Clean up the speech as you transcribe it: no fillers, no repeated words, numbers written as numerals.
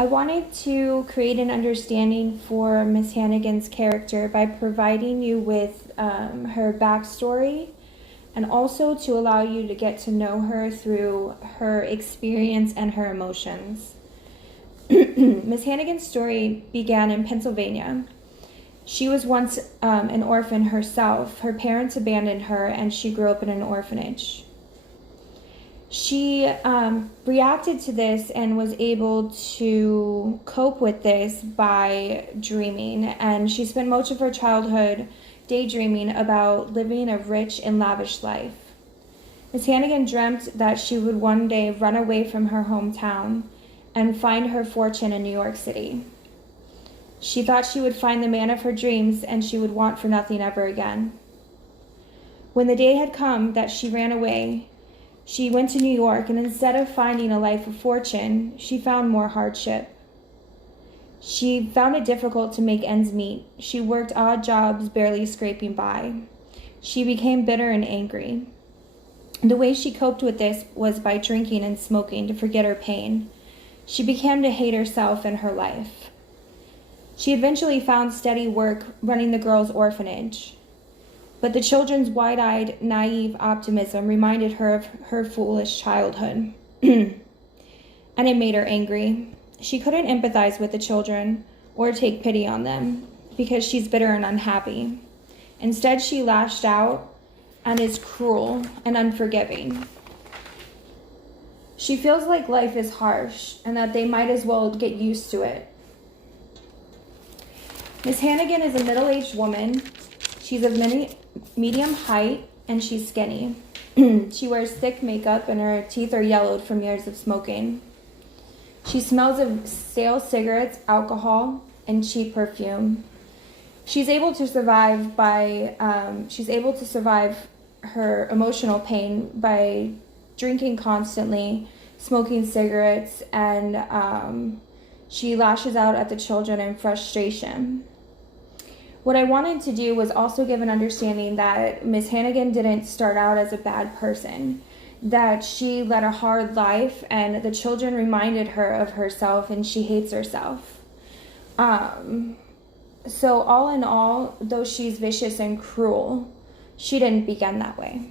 I wanted to create an understanding for Miss Hannigan's character by providing you with her backstory and also to allow you to get to know her through her experience and her emotions. Miss Hannigan's story began in Pennsylvania. She was once an orphan herself. Her parents abandoned her and she grew up in an orphanage. She reacted to this and was able to cope with this by dreaming, and she spent most of her childhood daydreaming about living a rich and lavish life. Miss Hannigan dreamt that she would one day run away from her hometown and find her fortune in New York City. She thought she would find the man of her dreams and she would want for nothing ever again. When the day had come that she ran away, she went to New York, and instead of finding a life of fortune, she found more hardship. She found it difficult to make ends meet. She worked odd jobs, barely scraping by. She became bitter and angry. The way she coped with this was by drinking and smoking to forget her pain. She began to hate herself and her life. She eventually found steady work running the girls' orphanage. But the children's wide-eyed, naive optimism reminded her of her foolish childhood. And it made her angry. She couldn't empathize with the children or take pity on them because she's bitter and unhappy. Instead, she lashed out and is cruel and unforgiving. She feels like life is harsh and that they might as well get used to it. Miss Hannigan is a middle-aged woman. She's of medium height and she's skinny. She wears thick makeup and her teeth are yellowed from years of smoking. She smells of stale cigarettes, alcohol, and cheap perfume. She's able to survive her emotional pain by drinking constantly, smoking cigarettes, and she lashes out at the children in frustration. What I wanted to do was also give an understanding that Miss Hannigan didn't start out as a bad person, that she led a hard life and the children reminded her of herself and she hates herself. So all in all, though she's vicious and cruel, she didn't begin that way.